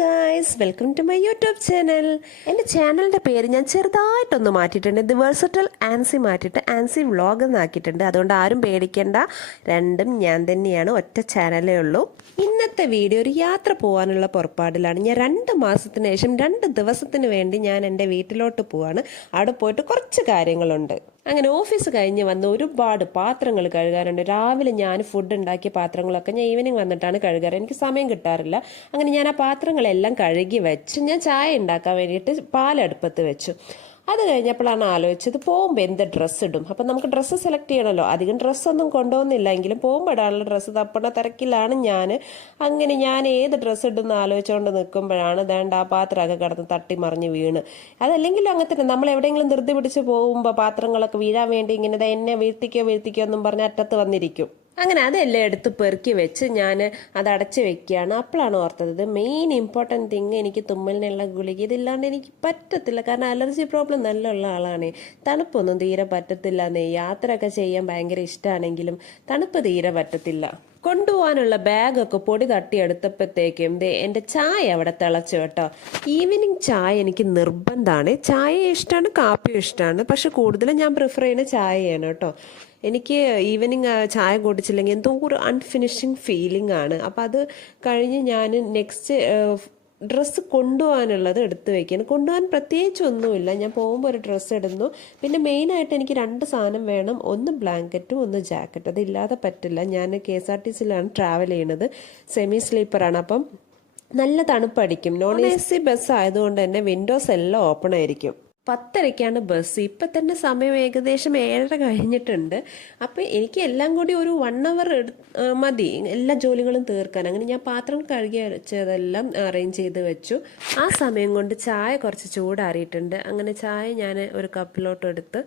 Guys, welcome to my YouTube channel. എൻ്റെ ചാനലിൻ്റെ പേര് ഞാൻ ചെറുതായിട്ടൊന്ന് മാറ്റിയിട്ടുണ്ട്. ദി വേഴ്സറ്റൽ ആൻസി മാറ്റിയിട്ട് ആൻസി വ്ളോഗ് എന്നാക്കിയിട്ടുണ്ട്. അതുകൊണ്ട് ആരും പേടിക്കേണ്ട, രണ്ടും ഞാൻ തന്നെയാണ്, ഒറ്റ ചാനലേ ഉള്ളൂ. ഇന്നത്തെ വീഡിയോ ഒരു യാത്ര പോകാനുള്ള പുറപ്പാടിലാണ്. ഞാൻ 2 മാസത്തിന് ശേഷം 2 ദിവസത്തിന് വേണ്ടി ഞാൻ എൻ്റെ വീട്ടിലോട്ട് പോവാണ്. അവിടെ പോയിട്ട് കുറച്ച് കാര്യങ്ങളുണ്ട്. അങ്ങനെ ഓഫീസ് കഴിഞ്ഞ് വന്ന് ഒരുപാട് പാത്രങ്ങൾ കഴുകാനുണ്ട്. രാവിലെ ഞാൻ ഫുഡ് ഉണ്ടാക്കിയ പാത്രങ്ങളൊക്കെ ഞാൻ ഈവനിങ് വന്നിട്ടാണ് കഴുകാറ്. എനിക്ക് സമയം കിട്ടാറില്ല. അങ്ങനെ ഞാൻ ആ പാത്രങ്ങളെല്ലാം കഴുകി വെച്ച് ഞാൻ ചായ ഉണ്ടാക്കാൻ വേണ്ടിയിട്ട് പാലടുപ്പത്ത് വെച്ചു. അത് കഴിഞ്ഞപ്പോഴാണ് ആലോചിച്ചത് പോകുമ്പോൾ എന്ത് ഡ്രസ്സ് ഇടും. അപ്പം നമുക്ക് ഡ്രസ്സ് സെലക്ട് ചെയ്യണമല്ലോ. അധികം ഡ്രസ്സൊന്നും കൊണ്ടുപോകുന്നില്ല, എങ്കിലും പോകുമ്പോൾ ഇടാനുള്ള ഡ്രസ്സ് തപ്പണ തിരക്കിലാണ് ഞാൻ. അങ്ങനെ ഞാൻ ഏത് ഡ്രസ്സ് ഇടുന്ന ആലോചിച്ചുകൊണ്ട് നിൽക്കുമ്പോഴാണ് വേണ്ട ആ പാത്രമൊക്കെ കിടന്ന് തട്ടി മറിഞ്ഞ് വീണ്. അതല്ലെങ്കിൽ അങ്ങനെ തന്നെ നമ്മൾ എവിടെയെങ്കിലും ധൃതി പിടിച്ച് പോകുമ്പോൾ പാത്രങ്ങളൊക്കെ വീഴാൻ വേണ്ടി ഇങ്ങനെ എന്നെ വീഴ്ത്തിക്കോ എന്നും പറഞ്ഞ് അറ്റത്ത് വന്നിരിക്കും. അങ്ങനെ അതെല്ലാം എടുത്ത് പെറുക്കി വെച്ച് ഞാൻ അത് അടച്ച് വെക്കുകയാണ്. അപ്പോഴാണ് ഓർത്തത് മെയിൻ ഇമ്പോർട്ടൻറ്റ് തിങ്, എനിക്ക് തുമ്മലിനുള്ള ഗുളിക. ഇതില്ലാണ്ട് എനിക്ക് പറ്റത്തില്ല, കാരണം അലർജി പ്രോബ്ലം നല്ല ഉള്ള ആളാണ്. തണുപ്പൊന്നും തീരെ പറ്റത്തില്ല. യാത്രയൊക്കെ ചെയ്യാൻ ഭയങ്കര ഇഷ്ടമാണെങ്കിലും തണുപ്പ് തീരെ പറ്റത്തില്ല. കൊണ്ടുപോകാനുള്ള ബാഗൊക്കെ പൊടി തട്ടിയെടുത്തപ്പോഴത്തേക്കും എൻ്റെ ചായ അവിടെ തിളച്ചു കേട്ടോ. ഈവനിങ് ചായ എനിക്ക് നിർബന്ധമാണ്. ചായ ഇഷ്ടമാണ്, കാപ്പിയും ഇഷ്ടമാണ്. പക്ഷെ കൂടുതലും ഞാൻ പ്രിഫർ ചെയ്യുന്ന ചായയാണ് കേട്ടോ. എനിക്ക് ഈവനിങ് ചായ കുടിച്ചില്ലെങ്കിൽ എന്തോ ഒരു അൺഫിനിഷിങ് ഫീലിംഗ് ആണ്. അപ്പം അത് കഴിഞ്ഞ് ഞാൻ നെക്സ്റ്റ് ഡ്രസ്സ് കൊണ്ടുപോകാനുള്ളത് എടുത്തു വയ്ക്കുകയാണ്. കൊണ്ടുപോകാൻ പ്രത്യേകിച്ചൊന്നുമില്ല. ഞാൻ പോകുമ്പോൾ ഒരു ഡ്രസ്സ് ഇടുന്നു. പിന്നെ മെയിനായിട്ട് എനിക്ക് 2 സാധനം വേണം. ഒന്ന് ബ്ലാങ്കറ്റും ഒന്ന് ജാക്കറ്റും. അതില്ലാതെ പറ്റില്ല. ഞാൻ KSRTCയിലാണ് ട്രാവൽ ചെയ്യുന്നത്. സെമി സ്ലീപ്പറാണ്. അപ്പം നല്ല തണുപ്പടിക്കും. നോൺ AC ബസ് ആയതുകൊണ്ട് തന്നെ വിൻഡോസ് എല്ലാം ഓപ്പൺ ആയിരിക്കും. 10:30ക്കാണ് ബസ്. ഇപ്പം തന്നെ സമയം ഏകദേശം 7:30 കഴിഞ്ഞിട്ടുണ്ട്. അപ്പം എനിക്ക് എല്ലാം കൂടി ഒരു 1 അവർ മതി എല്ലാ ജോലികളും തീർക്കാൻ. അങ്ങനെ ഞാൻ പാത്രം കഴുകി വെച്ചതെല്ലാം അറേഞ്ച് ചെയ്ത് വെച്ചു. ആ സമയം കൊണ്ട് ചായ കുറച്ച് ചൂടാറിയിട്ടുണ്ട്. അങ്ങനെ ചായ ഞാൻ ഒരു കപ്പിലോട്ട് എടുത്ത്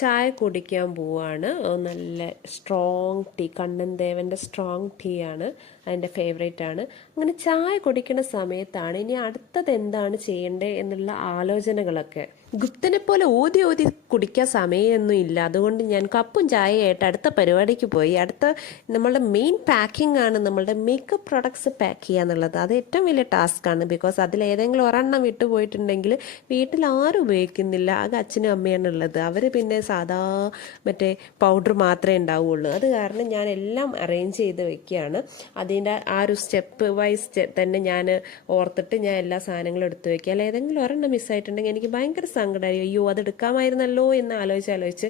ചായ കുടിക്കാൻ പോവാണ്. നല്ല സ്ട്രോങ് ടീ, കണ്ണൻ ദേവൻ്റെ സ്ട്രോങ് ടീ ആണ്, അതിൻ്റെ ഫേവറേറ്റ് ആണ്. അങ്ങനെ ചായ കുടിക്കുന്ന സമയത്താണ് ഇനി അടുത്തത് എന്താണ് ചെയ്യേണ്ടത് എന്നുള്ള ആലോചനകളൊക്കെ. ഗുപ്തനെ പോലെ ഓതി കുടിക്കാൻ സമയമൊന്നും ഇല്ല. അതുകൊണ്ട് ഞാൻ കപ്പും ചായയായിട്ട് അടുത്ത പരിപാടിക്ക് പോയി. അടുത്ത നമ്മളുടെ മെയിൻ പാക്കിംഗ് ആണ്, നമ്മളുടെ മേക്കപ്പ് പ്രൊഡക്ട്സ് പാക്ക് ചെയ്യുക എന്നുള്ളത്. അത് ഏറ്റവും വലിയ ടാസ്ക്കാണ്. ബിക്കോസ് അതിലേതെങ്കിലും ഒരെണ്ണം വിട്ടു പോയിട്ടുണ്ടെങ്കിൽ വീട്ടിൽ ആരും ഉപയോഗിക്കുന്നില്ല. ആകെ അച്ഛനും അമ്മയാണ് ഉള്ളത്. അവർ പിന്നെ സാധാ മറ്റേ പൗഡർ മാത്രമേ ഉണ്ടാവുള്ളൂ. അത് കാരണം ഞാൻ എല്ലാം അറേഞ്ച് ചെയ്ത് വെക്കുകയാണ്. അതിൻ്റെ ആ ഒരു സ്റ്റെപ്പ് വൈസ് തന്നെ ഞാൻ ഓർത്തിട്ട് ഞാൻ എല്ലാ സാധനങ്ങളും എടുത്ത് വെക്കുക. അല്ല ഏതെങ്കിലും ഒരെണ്ണം മിസ്സായിട്ടുണ്ടെങ്കിൽ എനിക്ക് ഭയങ്കര സങ്കടമായി. അയ്യോ അത് എടുക്കാമായിരുന്നല്ലോ എന്ന് ആലോചിച്ച്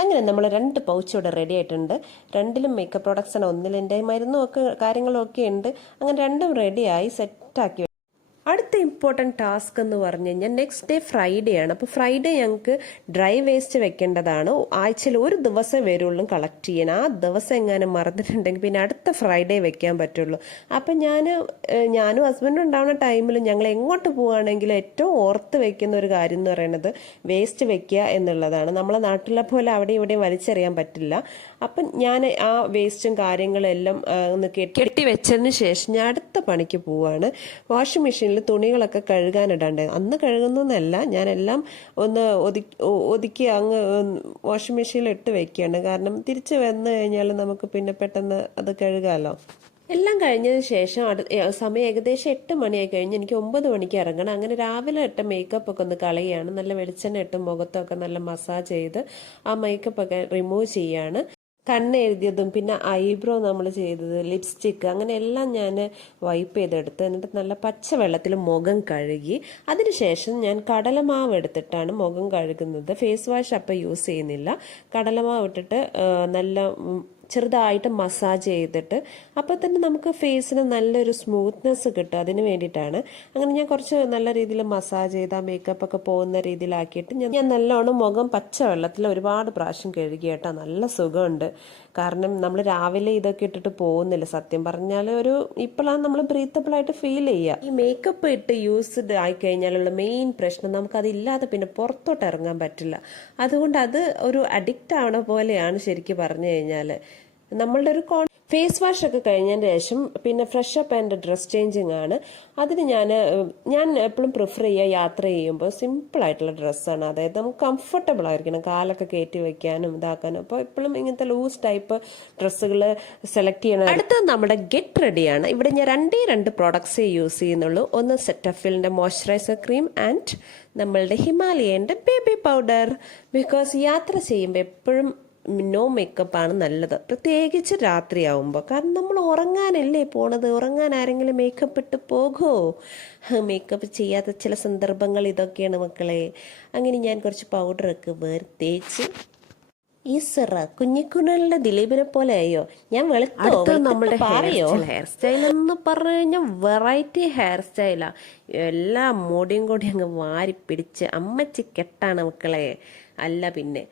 അങ്ങനെ നമ്മൾ 2 പൗച്ച് ഇവിടെ റെഡി ആയിട്ടുണ്ട്. 2ലും മേക്കപ്പ് പ്രോഡക്ട്സ് ആണ്, 1ൽ എൻ്റെ മരുന്നും ഒക്കെ കാര്യങ്ങളൊക്കെ ഉണ്ട്. അങ്ങനെ 2ഉം റെഡിയായി സെറ്റാക്കി. അടുത്ത ഇമ്പോർട്ടൻറ്റ് ടാസ്ക് എന്ന് പറഞ്ഞു കഴിഞ്ഞാൽ നെക്സ്റ്റ് ഡേ ഫ്രൈഡേ ആണ്. അപ്പോൾ ഫ്രൈഡേ ഞങ്ങൾക്ക് ഡ്രൈ വേസ്റ്റ് വെക്കേണ്ടതാണ്. ആഴ്ചയിൽ ഒരു ദിവസം വരുള്ളൂ കളക്ട് ചെയ്യാൻ. ആ ദിവസം എങ്ങാനും മറന്നിട്ടുണ്ടെങ്കിൽ പിന്നെ അടുത്ത ഫ്രൈഡേ വെക്കാൻ പറ്റുള്ളൂ. അപ്പം ഞാനും ഹസ്ബൻഡും ഉണ്ടാവുന്ന ടൈമിൽ ഞങ്ങൾ എങ്ങോട്ട് പോവുകയാണെങ്കിലും ഏറ്റവും ഓർത്ത് വെക്കുന്ന ഒരു കാര്യം എന്ന് പറയുന്നത് വേസ്റ്റ് വെക്കുക എന്നുള്ളതാണ്. നമ്മളെ നാട്ടിലെ പോലെ അവിടെ ഇവിടെയും വലിച്ചെറിയാൻ പറ്റില്ല. അപ്പം ഞാൻ ആ വേസ്റ്റും കാര്യങ്ങളെല്ലാം ഒന്ന് കെട്ടി വെച്ചതിന് ശേഷം ഞാൻ അടുത്ത പണിക്ക് പോവുകയാണ്. വാഷിംഗ് മെഷീനിൽ തുണികളൊക്കെ കഴുകാനിടണ്ടേ. അന്ന് കഴുകുന്നതല്ല, ഞാനെല്ലാം ഒന്ന് ഒതുക്കി അങ്ങ് വാഷിംഗ് മെഷീനിൽ ഇട്ട് വെക്കുകയാണ്. കാരണം തിരിച്ച് വന്നു കഴിഞ്ഞാൽ നമുക്ക് പിന്നെ പെട്ടെന്ന് അത് കഴുകാമല്ലോ. എല്ലാം കഴിഞ്ഞതിന് ശേഷം സമയം ഏകദേശം 8 മണിയായി കഴിഞ്ഞ് എനിക്ക് 9 മണിക്ക് ഇറങ്ങണം. അങ്ങനെ രാവിലെ ഇട്ട മേക്കപ്പ് ഒക്കെ ഒന്ന് കളയുകയാണ്. നല്ല വെളിച്ചെണ്ണ ഇട്ട് മുഖത്തൊക്കെ നല്ല മസാജ് ചെയ്ത് ആ മേക്കപ്പ് ഒക്കെ റിമൂവ് ചെയ്യാണ്. കണ്ണെഴുതിയതും പിന്നെ ഐബ്രോ നമ്മൾ ചെയ്തത്, ലിപ്സ്റ്റിക്ക്, അങ്ങനെ എല്ലാം ഞാൻ വൈപ്പ് ചെയ്തെടുത്ത് എന്നിട്ട് നല്ല പച്ചവെള്ളത്തിൽ മുഖം കഴുകി. അതിനുശേഷം ഞാൻ കടലമാവ് എടുത്തിട്ടാണ് മുഖം കഴുകുന്നത്. ഫേസ് വാഷ് അപ്പം യൂസ് ചെയ്യുന്നില്ല. കടലമാവ് ഇട്ടിട്ട് നല്ല ചെറുതായിട്ട് മസാജ് ചെയ്തിട്ട് അപ്പോൾ തന്നെ നമുക്ക് ഫേസിന് നല്ലൊരു സ്മൂത്ത്നെസ് കിട്ടും. അതിന് വേണ്ടിയിട്ടാണ്. അങ്ങനെ ഞാൻ കുറച്ച് നല്ല രീതിയിൽ മസാജ് ചെയ്ത് ആ മേക്കപ്പ് ഒക്കെ പോകുന്ന രീതിയിലാക്കിയിട്ട് ഞാൻ നല്ലോണം മുഖം പച്ചവെള്ളത്തിൽ ഒരുപാട് പ്രാവശ്യം കഴുകി കേട്ടോ. നല്ല സുഖമുണ്ട്. കാരണം നമ്മൾ രാവിലെ ഇതൊക്കെ ഇട്ടിട്ട് പോകുന്നില്ല. സത്യം പറഞ്ഞാൽ ഇപ്പോഴാണ് നമ്മൾ ബ്രീത്തബിളായിട്ട് ഫീൽ ചെയ്യുക. ഈ മേക്കപ്പ് ഇട്ട് യൂസ്ഡ് ആയിക്കഴിഞ്ഞാലുള്ള മെയിൻ പ്രശ്നം നമുക്കതില്ലാതെ പിന്നെ പുറത്തോട്ട് ഇറങ്ങാൻ പറ്റില്ല. അതുകൊണ്ട് അത് ഒരു അഡിക്റ്റ് ആവണ പോലെയാണ് ശരിക്കും പറഞ്ഞു കഴിഞ്ഞാൽ. നമ്മളുടെ ഒരു ഫേസ് വാഷ് ഒക്കെ കഴിഞ്ഞതിന് ശേഷം പിന്നെ fresh up and dress changing ആണ്. അതിന് ഞാൻ എപ്പോഴും പ്രിഫർ ചെയ്യുക യാത്ര ചെയ്യുമ്പോൾ സിമ്പിളായിട്ടുള്ള ഡ്രസ്സാണ്. അതായത് നമുക്ക് കംഫർട്ടബിൾ ആയിരിക്കണം, കാലൊക്കെ കയറ്റി വയ്ക്കാനും ഇതാക്കാനും. അപ്പോൾ എപ്പോഴും ഇങ്ങനത്തെ ലൂസ് ടൈപ്പ് ഡ്രസ്സുകൾ സെലക്ട് ചെയ്യണം. അടുത്തത് നമ്മുടെ ഗെറ്റ് റെഡിയാണ്. ഇവിടെ ഞാൻ രണ്ട് പ്രോഡക്ട്സേ യൂസ് ചെയ്യുന്നുള്ളൂ. ഒന്ന് സെറ്റഫിലിൻ്റെ മോയ്സ്ചറൈസർ ക്രീം ആൻഡ് നമ്മളുടെ ഹിമാലയൻ്റെ ബേബി പൗഡർ. ബിക്കോസ് യാത്ര ചെയ്യുമ്പോൾ എപ്പോഴും നോ മേക്കപ്പാണ് നല്ലത്, പ്രത്യേകിച്ച് രാത്രിയാവുമ്പോൾ. കാരണം നമ്മൾ ഉറങ്ങാനല്ലേ പോണത്, ഉറങ്ങാൻ ആരെങ്കിലും മേക്കപ്പ് ഇട്ട് പോകുമോ? മേക്കപ്പ് ചെയ്യാത്ത ചില സന്ദർഭങ്ങൾ ഇതൊക്കെയാണ് മക്കളെ. അങ്ങനെ ഞാൻ കുറച്ച് പൗഡറൊക്കെ തേച്ച് ഈശ്വറ കുഞ്ഞിക്കുണലിന്റെ ദിലീപിനെ പോലെ ആയോ ഞാൻ? വെളുത്തോ? നമ്മുടെ ഹെയർ സ്റ്റൈൽ എന്ന് പറഞ്ഞു കഴിഞ്ഞാൽ വെറൈറ്റി ഹെയർ സ്റ്റൈലാ. എല്ലാ മുടിയും കൂടി അങ്ങ് വാരി പിടിച്ച് അമ്മച്ചി കെട്ടാണ് മക്കളെ. അല്ല പിന്നെ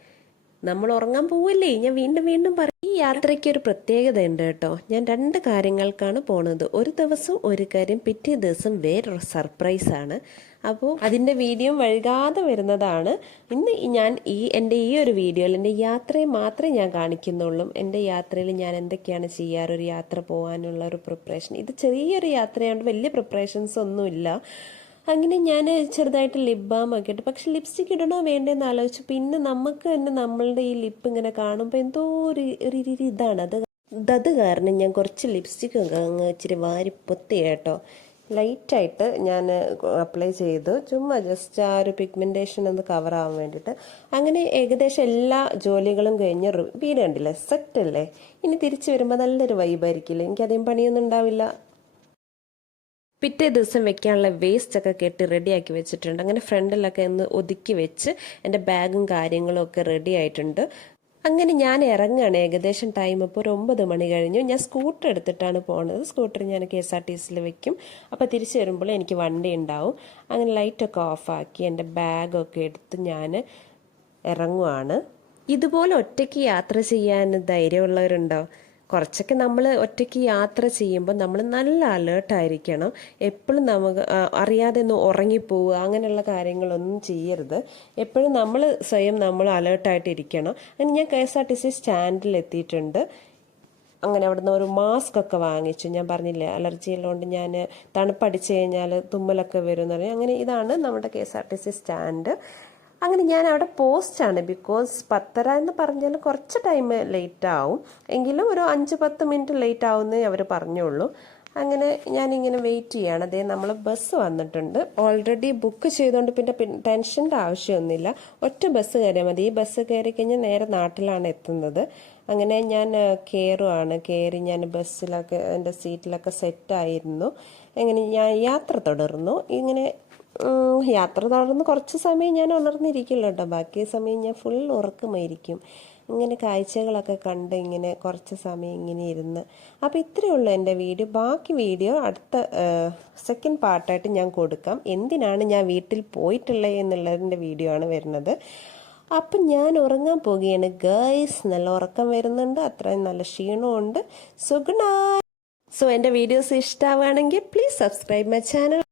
നമ്മൾ ഉറങ്ങാൻ പോവല്ലേ. ഞാൻ വീണ്ടും പറയും, ഈ യാത്രയ്ക്ക് ഒരു പ്രത്യേകത ഉണ്ട് കേട്ടോ. ഞാൻ 2 കാര്യങ്ങൾക്കാണ് പോണത്. ഒരു ദിവസം ഒരു കാര്യം, പിറ്റേ ദിവസം വേറൊരു സർപ്രൈസാണ്. അപ്പോൾ അതിൻ്റെ വീഡിയോ വൈകാതെ വരുന്നതാണ്. ഇന്ന് ഞാൻ എൻ്റെ ഈ ഒരു വീഡിയോയിൽ എൻ്റെ യാത്രയെ മാത്രമേ ഞാൻ കാണിക്കുന്നുള്ളൂ. എൻ്റെ യാത്രയിൽ ഞാൻ എന്തൊക്കെയാണ് ചെയ്യാറ്, ഒരു യാത്ര പോകാനുള്ള ഒരു പ്രിപ്പറേഷൻ. ഇത് ചെറിയൊരു യാത്രയായതുകൊണ്ട് വലിയ പ്രിപ്പറേഷൻസ് ഒന്നുമില്ല. അങ്ങനെ ഞാൻ ചെറുതായിട്ട് ലിപ് ബാം ഒക്കെ ഇട്ട്, പക്ഷെ ലിപ്സ്റ്റിക് ഇടണോ വേണ്ടതെന്ന് ആലോചിച്ചു. പിന്നെ നമുക്ക് തന്നെ നമ്മളുടെ ഈ ലിപ്പ് ഇങ്ങനെ കാണുമ്പോൾ എന്തോ ഒരു ഇതാണ്. അത് കാരണം ഞാൻ കുറച്ച് ലിപ്സ്റ്റിക് അങ്ങ് ഇച്ചിരി വാരി പൊത്തി കേട്ടോ. ലൈറ്റായിട്ട് ഞാൻ അപ്ലൈ ചെയ്തു, ചുമ്മാ ജസ്റ്റ് ആ ഒരു പിഗ്മെൻറ്റേഷൻ ഒന്ന് കവർ ആവാൻ വേണ്ടിയിട്ട്. അങ്ങനെ ഏകദേശം എല്ലാ ജോലികളും കഴിഞ്ഞ് വീട് കണ്ടില്ലേ, സെറ്റല്ലേ. ഇനി തിരിച്ചു വരുമ്പോൾ നല്ലൊരു വൈബായിരിക്കില്ലേ. എനിക്കധികം പണിയൊന്നും ഉണ്ടാവില്ല. പിറ്റേ ദിവസം വെക്കാനുള്ള വേസ്റ്റ് ഒക്കെ കെട്ടി റെഡിയാക്കി വെച്ചിട്ടുണ്ട്. അങ്ങനെ ഫ്രണ്ടിലൊക്കെ ഒന്ന് ഒതുക്കി വെച്ച് എൻ്റെ ബാഗും കാര്യങ്ങളും ഒക്കെ റെഡി ആയിട്ടുണ്ട്. അങ്ങനെ ഞാൻ ഇറങ്ങുകയാണ്. ഏകദേശം ടൈം ഇപ്പോൾ ഒരു 9 മണി കഴിഞ്ഞു. ഞാൻ സ്കൂട്ടർ എടുത്തിട്ടാണ് പോകുന്നത്. സ്കൂട്ടർ ഞാൻ KSRTCയിൽ വെക്കും. അപ്പോൾ തിരിച്ചു വരുമ്പോൾ എനിക്ക് വണ്ടി ഉണ്ടാവും. അങ്ങനെ ലൈറ്റൊക്കെ ഓഫാക്കി എൻ്റെ ബാഗൊക്കെ എടുത്ത് ഞാൻ ഇറങ്ങുവാണ്. ഇതുപോലെ ഒറ്റയ്ക്ക് യാത്ര ചെയ്യാൻ ധൈര്യമുള്ളവരുണ്ടോ? കുറച്ചൊക്കെ നമ്മൾ ഒറ്റയ്ക്ക് യാത്ര ചെയ്യുമ്പോൾ നമ്മൾ നല്ല അലേർട്ടായിരിക്കണം. എപ്പോഴും നമുക്ക് അറിയാതെ ഒന്ന് ഉറങ്ങിപ്പോവുക അങ്ങനെയുള്ള കാര്യങ്ങളൊന്നും ചെയ്യരുത്. എപ്പോഴും നമ്മൾ സ്വയം നമ്മൾ അലേർട്ടായിട്ടിരിക്കണം. അങ്ങനെ ഞാൻ KSRTC സ്റ്റാൻഡിൽ എത്തിയിട്ടുണ്ട്. അങ്ങനെ അവിടുന്ന് ഒരു മാസ്ക് ഒക്കെ വാങ്ങിച്ചു. ഞാൻ പറഞ്ഞില്ലേ അലർജി ഉള്ളതുകൊണ്ട് ഞാൻ തണുപ്പടിച്ചു കഴിഞ്ഞാൽ തുമ്മലൊക്കെ വരും എന്ന് പറഞ്ഞു. അങ്ങനെ ഇതാണ് നമ്മുടെ KSRTC സ്റ്റാൻഡ്. അങ്ങനെ ഞാൻ അവിടെ പോസ്റ്റാണ്. ബിക്കോസ് 10:30 എന്ന് പറഞ്ഞാൽ കുറച്ച് ടൈം ലേറ്റ് ആവും, എങ്കിലും ഒരു 5-10 മിനിറ്റ് ലേറ്റ് ആവുന്നേ അവർ പറഞ്ഞുള്ളൂ. അങ്ങനെ ഞാനിങ്ങനെ വെയിറ്റ് ചെയ്യാണ്. അതേ നമ്മൾ ബസ് വന്നിട്ടുണ്ട്. ഓൾറെഡി ബുക്ക് ചെയ്തുകൊണ്ട് പിന്നെ ടെൻഷൻ്റെ ആവശ്യമൊന്നുമില്ല. ഒറ്റ ബസ് കയറിയാൽ മതി. ഈ ബസ് കയറി കഴിഞ്ഞാൽ നേരെ നാട്ടിലാണ് എത്തുന്നത്. അങ്ങനെ ഞാൻ കയറി ഞാൻ ബസ്സിലൊക്കെ എൻ്റെ സീറ്റിലൊക്കെ സെറ്റായിരുന്നു. അങ്ങനെ ഞാൻ യാത്ര തുടർന്നു. ഇങ്ങനെ യാത്ര തുടർന്ന് കുറച്ച് സമയം ഞാൻ ഉണർന്നിരിക്കില്ല കേട്ടോ. ബാക്കി സമയം ഞാൻ ഫുൾ ഉറക്കമായിരിക്കും. ഇങ്ങനെ കാഴ്ചകളൊക്കെ കണ്ട് ഇങ്ങനെ കുറച്ച് സമയം ഇങ്ങനെ ഇരുന്ന്. അപ്പോൾ ഇത്രയേ ഉള്ളൂ എൻ്റെ വീഡിയോ. ബാക്കി വീഡിയോ അടുത്ത സെക്കൻഡ് പാർട്ടായിട്ട് ഞാൻ കൊടുക്കാം. എന്തിനാണ് ഞാൻ വീട്ടിൽ പോയിട്ടുള്ളത് എന്നുള്ളതിൻ്റെ വീഡിയോ ആണ് വരുന്നത്. അപ്പം ഞാൻ ഉറങ്ങാൻ പോവുകയാണ് ഗൈസ്. നല്ല ഉറക്കം വരുന്നുണ്ട്, അത്രയും നല്ല ക്ഷീണമുണ്ട്. So good night. സോ എൻ്റെ വീഡിയോസ് ഇഷ്ടമാവുകയാണെങ്കിൽ പ്ലീസ് സബ്സ്ക്രൈബ് മൈ ചാനൽ.